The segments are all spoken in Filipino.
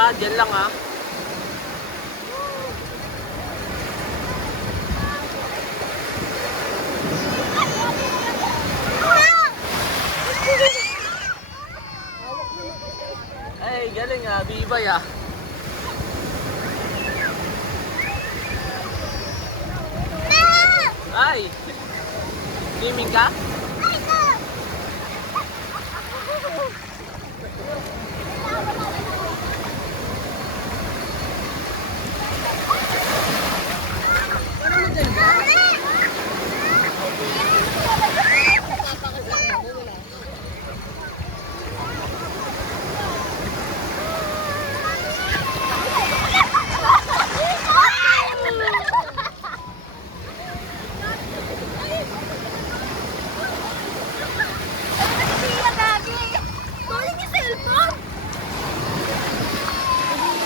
ha, dyan lang ha. Ay, galing ha, bibay ha. Ay! Swimming ka?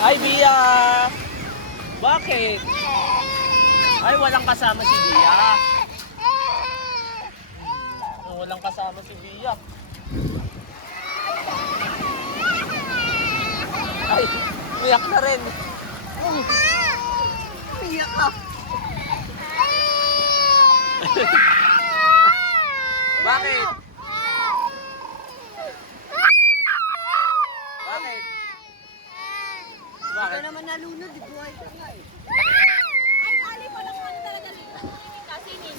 Ay, Bia! Bakit? Ay, walang kasama si Bia. Walang kasama si Bia. Ay, umiyak na rin. Umiyak ka. Bakit? Bakit? Ikaw naman nalunod, di buhay ka nga eh. Ay, kali pa lang ano talaga dito. Swimming.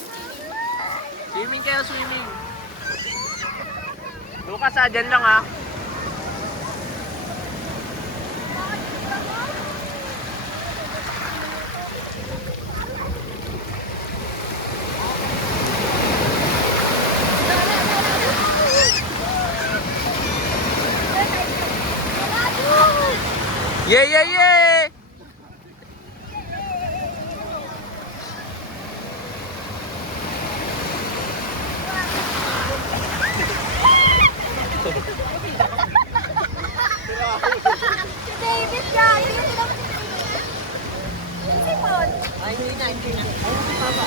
Swimming kayo, swimming. Lucas ha, dyan lang ha. Yeah, yeah, yeah! Si David ka! Hindi naman si David. Si Paul. Ay, hindi na. Ay, si Papa.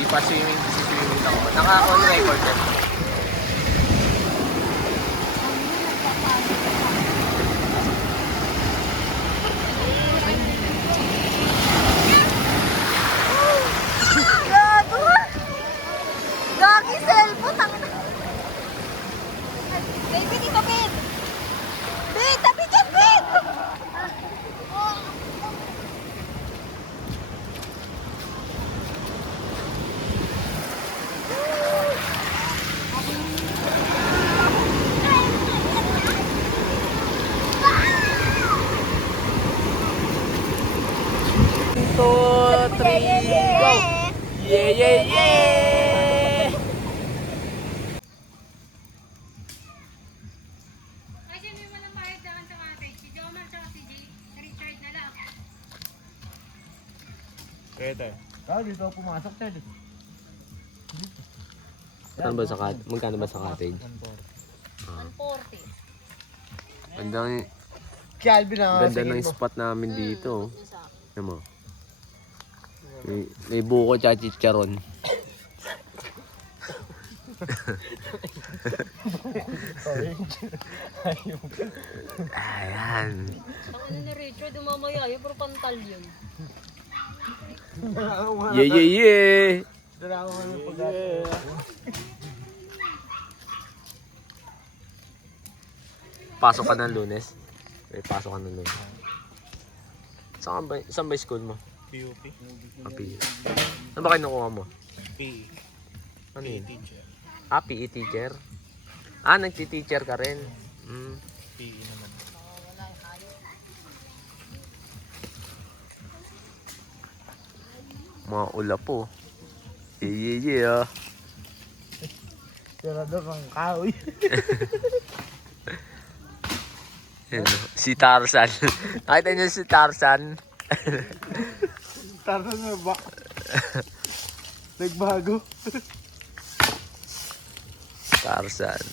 Di pa swimming, swimming lang ako. Naka-on record yan. Gago! Gagi cellphone! Tangina. Baby, dito, Ben! Ben, tabi ka, Ben! Two, three, go! Yeah, yeah, yeah! Kasi may walang bayad daan sa atin. Si Jomar at si Richard na lang. Pwede. Dito ako pumasok tayo. Saan ba sa magkano ba sa cottage? 140. Ganda Calvin na ganda ng spot namin dito. Ano mo? May buko at chicharon. Ayan. Ang ano ni Richard, umamaya yun, pero pantal yun. Yeah, yeah, yeah! Pasok ka ng Lunes? May pasok ka ng Lunes. Saan ba school mo? PUP. Ah, PE. Ano ba kinukuha mo? PE. Ano yun? Teacher. Ah, PE teacher? Ah, nagti-teacher ka rin? PE naman. Mga ulap po. Yeah, yeah, yeah. Tirador ng kahoy. Yan, no? Si Tarzan. Nakita niyo si Tarzan? Tarzan na ba? Nagbago. Tarzan.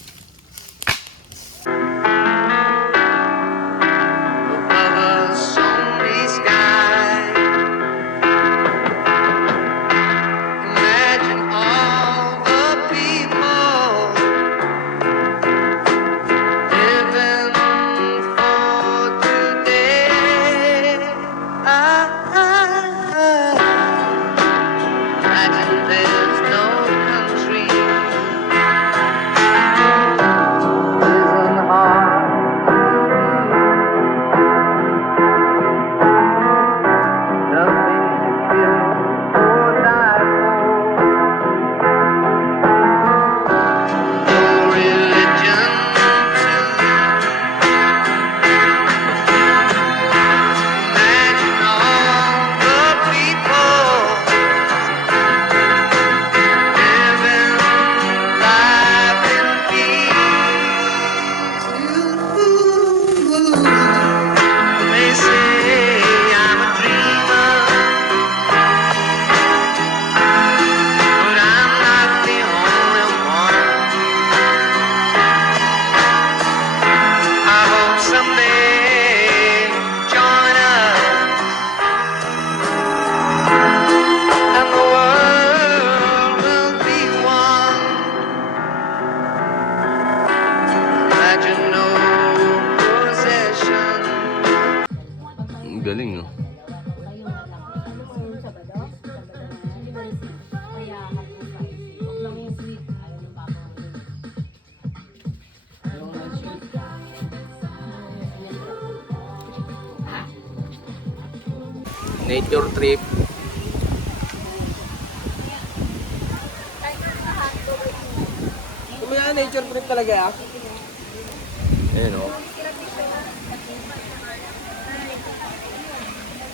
Galing, no? Nature trip. Kumaya nature trip talaga ah. Ayan, o.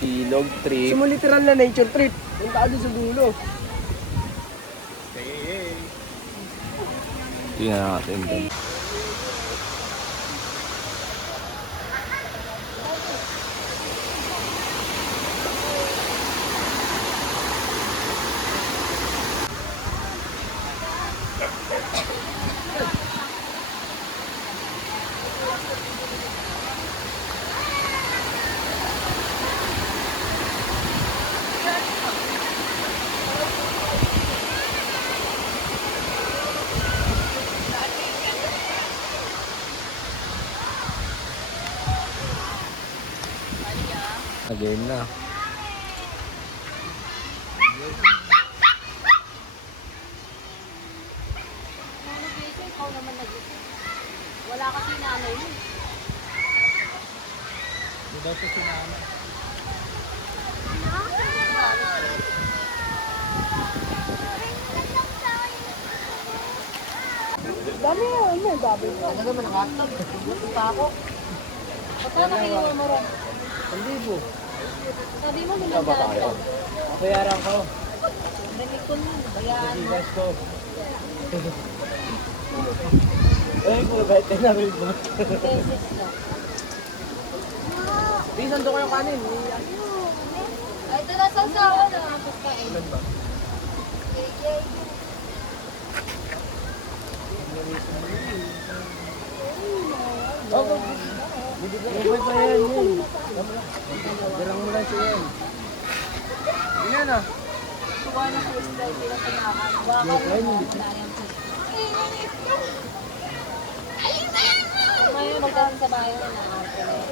Ilog trip. Sumo literal na nature trip. Punta ka doon sa dulo. Tingnan natin doon. Again na. Ikaw naman nag-isip. Wala kasi nanay mo. Dami yun, may baboy ko. Ano naman nakatag? Pa ako. Basta nakikiwa mo rin. Pandibo. Sabi mo, minandaan ka. Bayaran ko. Dalikon mo, bayaan mo. Bigas ko. Eh, kung kahit na rin mo. Beses na. Di, sando ko yung kanin. Ay, ito na sa usawa na. Tapos kain. Oo. Bibigay pa yan yun. Darang mo lang siya yan. Yan ah. Tuwa na sa Israel, sila pinakan. Baka mo, ngayon magkaroon sa bayan na nakakapin.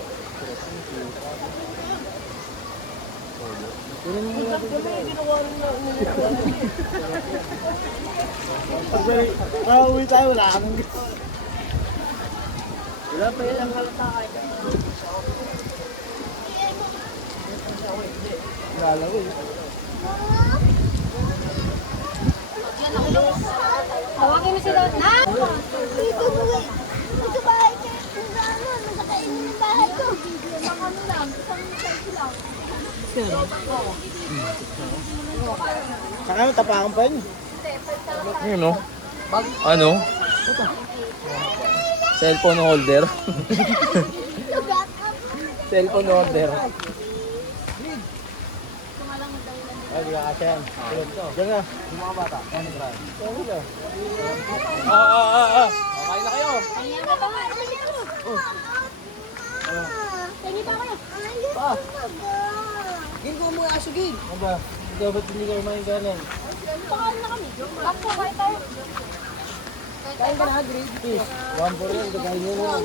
Uwi tayo, wala kang wala pa yan ang halatay. Lalawin. Tawagin mo sila. Na! Ito bahay ko. Kung ano, nasakainin yung bahay ko. Mga ano lang, isang size lang. Saka yung tapakan pa yun. Ayun, o. Ano? Cellphone holder. Cellphone holder. Ay, di ka kasi yan. Diyan na, yung mga bata. Ano ba? Okay na kayo. Ayan na ba nga? Tingin pa kayo. Pa, Gin ko mo aso gin. ano ba? Ikaw ba't hindi ka kumain galing? Pakain na kami. Bakit kain tayo? Kain ka na, grade. One for yan, kagahin nyo na.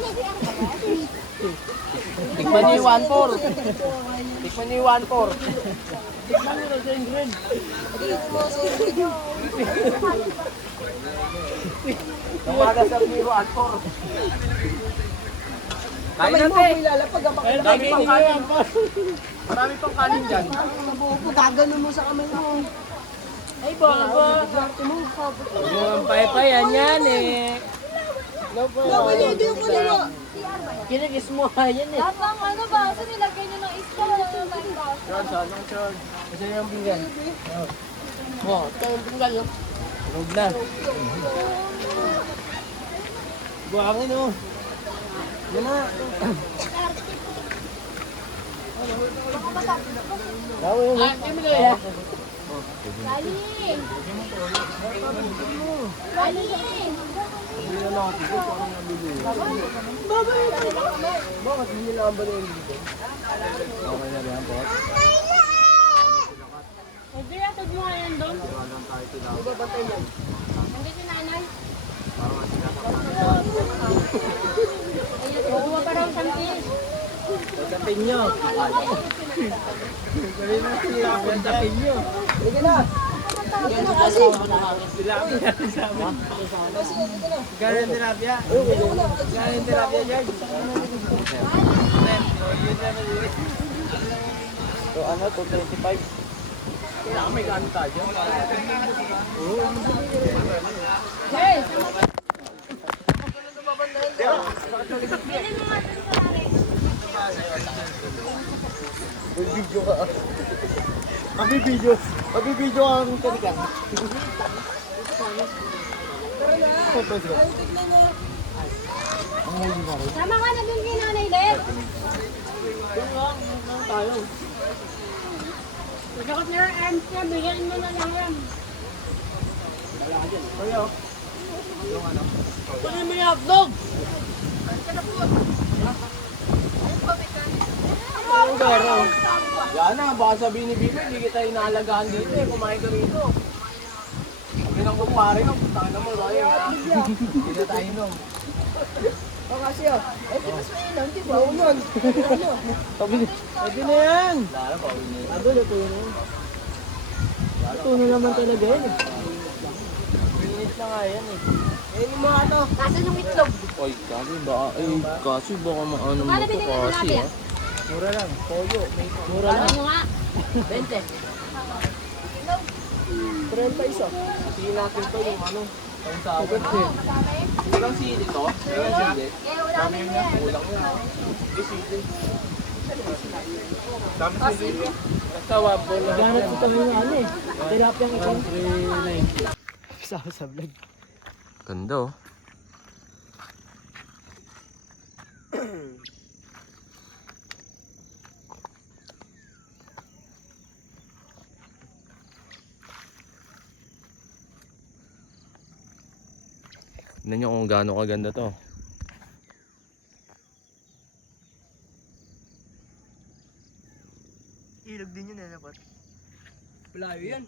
Tikman niyo yung 1-4. Tikman niyo yung 1-4. Tikman nyo na sa Ingrid. Namagasap niyo yung 1-4. Kain Kamay mo natin. ako ilalapag. Dami pang kanin. Marami pang kanin dyan. Gaganon mo sa kamay mo. Ay, baba. Huwag mo ang paypayan yan eh. Hindi yung kuliwa. Kinagis mo yan eh. Lahat ng ano ba? Saan nilagay nyo ng isda? Johnson, Johnson. Kasi yung pinggan. Oh, ito yung pinggan yun. Tulog na. Buhangin o. Yan na. Dawa yun. Galing! Galing! Hindi na lang ako. Parang nabili. Bakit hindi lang ba na yung dito? Okay na yan, boss. Pwede yatag mo nga yan doon. Hindi si nanay. Ayun, kuha pa raw 1 piece. nyo. Tanggapin nyo. Sige na. Gano'n tilapia? Gano'n tilapia dyan? So ano, 225? Kailangan may gano'n tayo. Video ka. Video ka ang kanikan. Sama ka na dun kay Nanay Let. Pagkakot na yung arms niya, bigyan mo na lang yan. Kunin mo yung hotdog! Yan na, baka sabihin ni Bibi, hindi kita inaalagaan dito eh. Kumain ka rito. Sabi ng kumpare ko, putang na mo, tayo. Hindi na tayo inom. O kasi oh, eh di mas mainam, di ba? Unon. Sabi na yan. Ado, luto yun. Luto na naman talaga yan eh. Bilis na nga yan eh. Eh, yung mga to. Nasaan yung itlog? Oy, kasi baka, kasi baka maano mo Paano to binili ng kasi tilapia? ah. Mura lang, toyo. Mura lang. Ano nga? 20. 30 isa. Tingin natin to yung ano, yung sabon. Walang sili to? Walang sili? Eh, ulamin mo yan. Kulang yun ah. May sili. Dami sili. Basta wabon na. Ganat sa tabi ng ano eh. Tilapia ng ikaw. 390. Kasama sa vlog. Ganda oh. Tignan nyo kung gaano kaganda to. Ilog din yun eh, dapat. Malayo yan.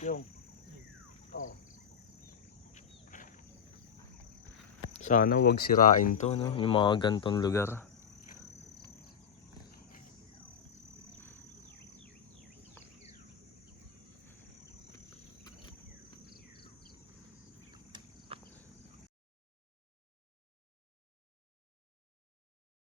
Yung. Oh. Sana wag sirain to, no? Yung mga gantong lugar.